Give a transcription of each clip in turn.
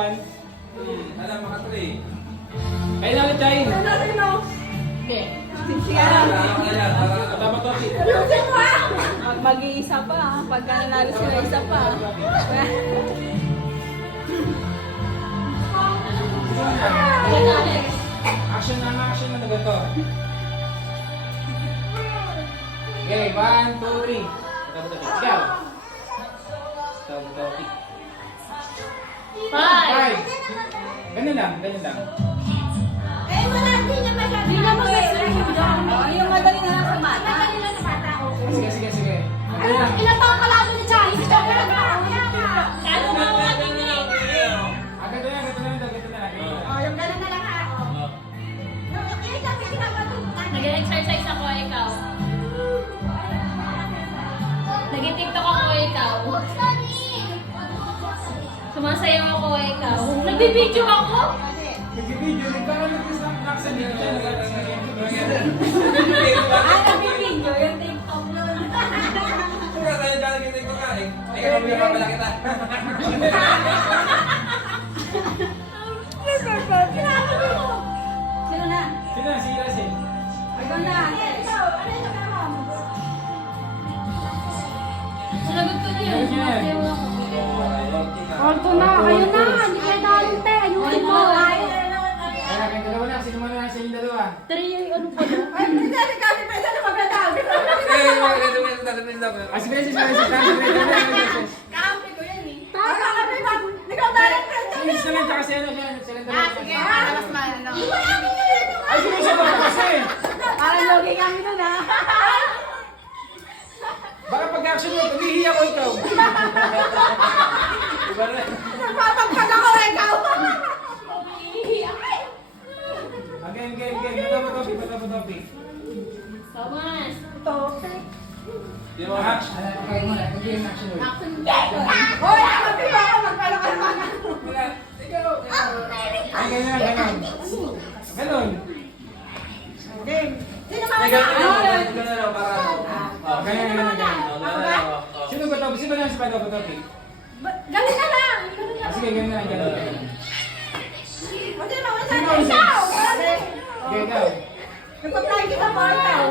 1. Alam, mga 3. Kayo na ulit, Chay. Hindi. Tama to, Pi. Mag-iisa pa. Pagka nanalo sila, isa pa. Action na to. Okay, 1, 2, 3. Tama to, Pi. Ikaw. Tama to, Pi. 5. Ganun lang. Hindi na mag-explain. Yung madali na lang sa mata. Sige. Ganun lang. Ilan taong kalado ni Chay? Nag-exercise ako, ikaw. Nag-tiktok ako, ikaw. Sumasayaw ako, ikaw. Nagbibideo ako? Nag-video, nagkakalit siya. Nagbibideo, yung TikTok nun. Kung saan yung lalagay ko ka eh. Ay, kaya may pala kita. Sino na? Si Russell. Ikaw na. Ikaw, ano yung kama mo? Sinagot ko na yun. Sumasayaw ako. Orto na, kayo na, hindi kayo nalinte, ayusin mo. Kaya kayong dalawa na, sino man na sa inyong dalawa? 3, ano pa doon? Ay, pinagdali ka, si Pesa na magandang. Sige. Kaampi ko yan eh. Ikaw direct friend kami. Sige, sila lang kasi ano, sila dalawa. Sige, para mas maano. Ay, sinusunod ko kasi. Parang logi kami nun ha. Baka pag-action mo, pag-ihi ako ikaw. Nagpapagpag ako ikaw. Game. Patapotopi. Thomas. Di mo action. Okay, muna. Mag-game action ulit. Hoy, sabi ba ako magpalakalaman? Ay, ganyan. Ganon. Sino Ay, mamaya? ganun na lang para ano. Ganyan. Sino ba to? Sino ba lang si Patapotopi? Galing na lang. Sige, ganyan. Hindi naman Sino sa ang ikaw. Okay, ikaw. Nagpa-try kita po ikaw.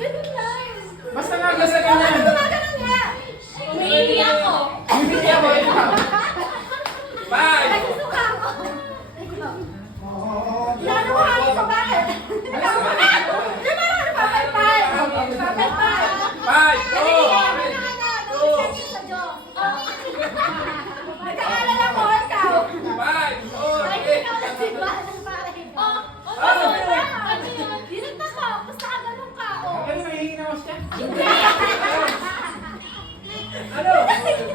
Ganun lang. Basta nga, basta ganyan. Gumaganon nga. Umiihi ako. Hindi ako ikaw. Bye! Nagsusuka ako. Lalo ko hangin ko, bakit? Di ba ano papalpal? Papalpal. Bye! Nagkaalala mo, ikaw. Bye! Ay, ikaw na si Juan, pare. Ano yun? Dinagta ko. Basta ka ganun ka. Ano, mahihingi na ako siya?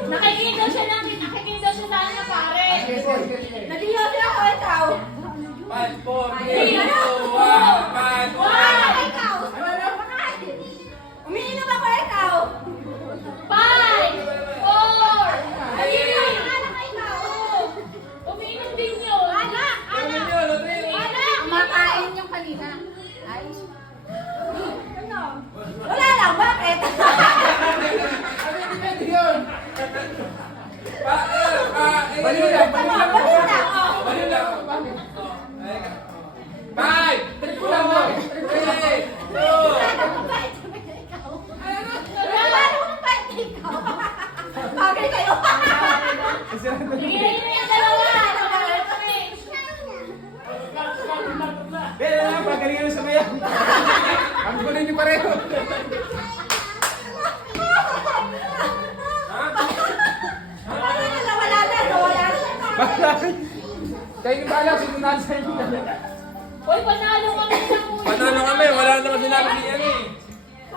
Nakikinig daw siya sa akin, pare. Sige. Nadiyosi ako, ikaw. 5, 4, 3, 2, 1, 5, 4. Ikaw. Umiinom ako, ikaw. 5, 4, 3. Umiinom din yun. Anak. Makain yung kanina. Ay. Ano? Wala lang, bakit? Baliw lang. Baliw lang. Bye! 4, 3, 2. Bagay kayo. Bigyan niyo yung dalawa. Pero na, pagalingan na sa mayaw. Ang gulo niyo pareho. Kayo yung bahala, sinunod sa inyo. Uy, panalo kami ng Panalo kami, wala naman sinabi ni ano eh.